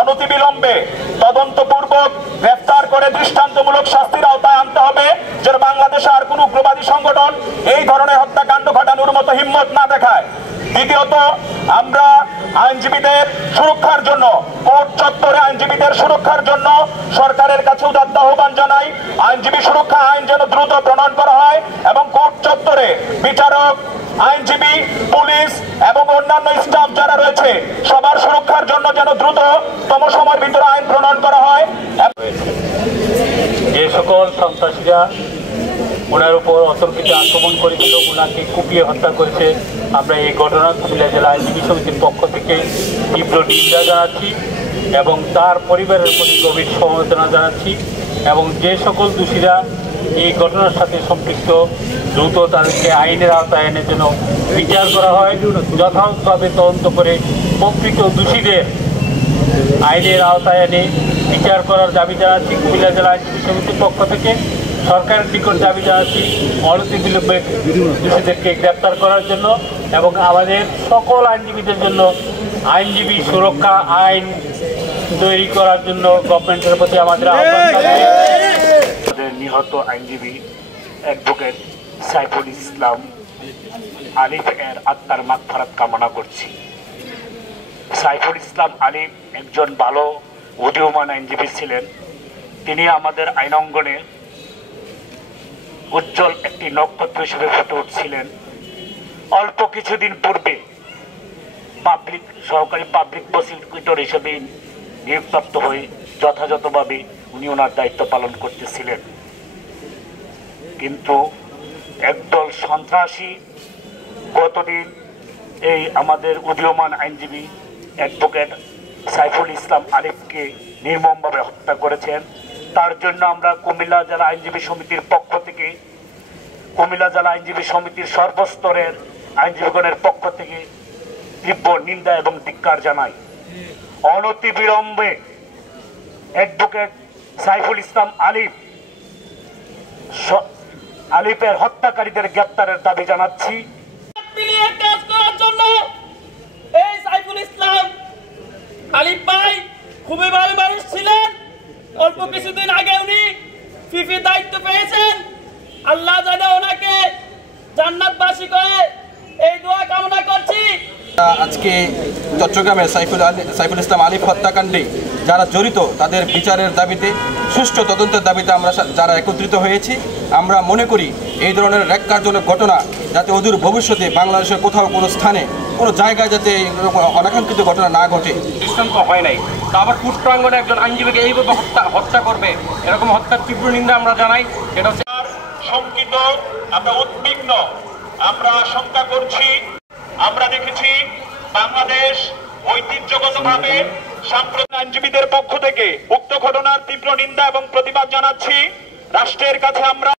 অনতিবিলম্বে তদন্তপূর্বক গ্রেফতার করে দৃষ্টান্তমূলক শাস্তির আওতায় আনতে হবে, যেন বাংলাদেশে আর কোনো উগ্রবাদী সংগঠন এই ধরনের হত্যাকাণ্ড ঘটানোর মতো হিম্মত না দেখায়। দ্বিতীয়ত, আমরা আইনজীবীদের সুরক্ষার জন্য, কোর্ট চত্বরে আইনজীবীদের সুরক্ষার জন্য সরকারের কাছে উদাত্ত আহ্বান জানাই। আইনজীবী সুরক্ষা আইন যেন দ্রুত প্রণয়ন করা হয় এবং কোর্ট চত্বরে বিচারক, আইনজীবী, পুলিশ এবং অন্যান্য স্টাফ যারা রয়েছে সবার সুরক্ষার জন্য যেন দ্রুততম সময়ের ভিতরে আইন প্রণয়ন করা হয়। যে সকল সন্ত্রাসীরা ওনার উপর অতর্কিত আক্রমণ করেছিল, ওনাকে কুপিয়ে হত্যা করেছে, আমরা এই ঘটনা কুমিল্লা জেলা আইনজীবী সমিতির পক্ষ থেকে তীব্র নিন্দা জানাচ্ছি এবং তার পরিবারের প্রতি গভীর সমবেদনা জানাচ্ছি এবং যে সকল দোষীরা এই ঘটনার সাথে সম্পৃক্ত দ্রুত তাদেরকে আইনের আওতায় এনে যেন বিচার করা হয়, যথাযথভাবে তদন্ত করে প্রকৃত দোষীদের আইনের আওতায় এনে বিচার করার দাবি জানাচ্ছি কুমিল্লা জেলা আইনজীবী সমিতির পক্ষ থেকে। সরকারের নিকট দাবি জানাচ্ছি অনতিবিলম্বে দোষীদেরকে গ্রেপ্তার করার জন্য এবং আমাদের সকল আইনজীবীদের জন্য আইনজীবী সুরক্ষা আইন তৈরি করার জন্য গভর্নমেন্টের প্রতি আমাদের আহ্বান জানাই। আমাদের নিহত আইনজীবী অ্যাডভোকেট সাইফুল ইসলাম আলিফ এর আত্মার মাগফিরাত কামনা করছি। সাইফুল ইসলাম আলিফ একজন ভালো উদীয়মান আইনজীবী ছিলেন। তিনি আমাদের আইন অঙ্গনে উজ্জ্বল একটি নক্ষত্র হিসেবে ফুটে উঠছিলেন। অল্প কিছুদিন পূর্বে সহকারী পাবলিক প্রসিকিউটর হিসেবে নিয়োগপ্রাপ্ত হয়ে যথাযথভাবে উনি ওনার দায়িত্ব পালন করতেছিলেন, কিন্তু একদল সন্ত্রাসী গতদিন এই আমাদের উদীয়মান আইনজীবী অ্যাডভোকেট সাইফুল ইসলাম আলিফকে নির্মমভাবে হত্যা করেছেন। তার জন্য আমরা কুমিল্লা জেলা আইনজীবী সমিতির পক্ষ থেকে, কুমিল্লা জেলা আইনজীবী সমিতির সর্বস্তরের আইনজীবীগণের পক্ষ থেকে তীব্র নিন্দা এবং ধিক্কার জানাই। অনতিবিলম্বে অ্যাডভোকেট সাইফুল ইসলাম আলিফের হত্যাকারীদের গ্রেপ্তারের দাবি জানাচ্ছি। কাজ করার জন্য এই সাইফুল ইসলাম আলিফ ভাই খুবই ভালো মানুষ ছিলেন। অল্প কিছুদিন আগে উনি ফিফির দায়িত্ব পেয়েছেন। আল্লাহ যেন ওনাকে জান্নাতবাসী করে এই দোয়া কামনা করছি। আজকে চট্টগ্রামের সাইফুল ইসলাম আলিফ হত্যাকাণ্ডে যারা জড়িত তাদের বিচারের দাবিতে, সুষ্ঠু তদন্তের দাবিতে আমরা যারা একত্রিত হয়েছি, আমরা মনে করি এই ধরনের ন্যাক্কারজনক ঘটনা যাতে অদূর ভবিষ্যতে বাংলাদেশের কোথাও কোনো স্থানে কোনো জায়গায় যাতে অনাকাঙ্ক্ষিত ঘটনা না ঘটে। দৃষ্টান্ত হয় নাই, তা আবার কোর্ট প্রাঙ্গণে একজন আইনজীবীকে এইভাবে হত্যা করবে, এরকম হত্যার তীব্র নিন্দা আমরা জানাই। এটা হচ্ছে শঙ্কিত, আমরা উদ্বিগ্ন, আমরা আশঙ্কা করছি। আমরা দেখেছি বাংলাদেশ ঐতিহ্যগতভাবে সাম্প্রদায়িক আইনজীবীদের পক্ষ থেকে উক্ত ঘটনার তীব্র নিন্দা এবং প্রতিবাদ জানাচ্ছি। রাষ্ট্রের কাছে আমরা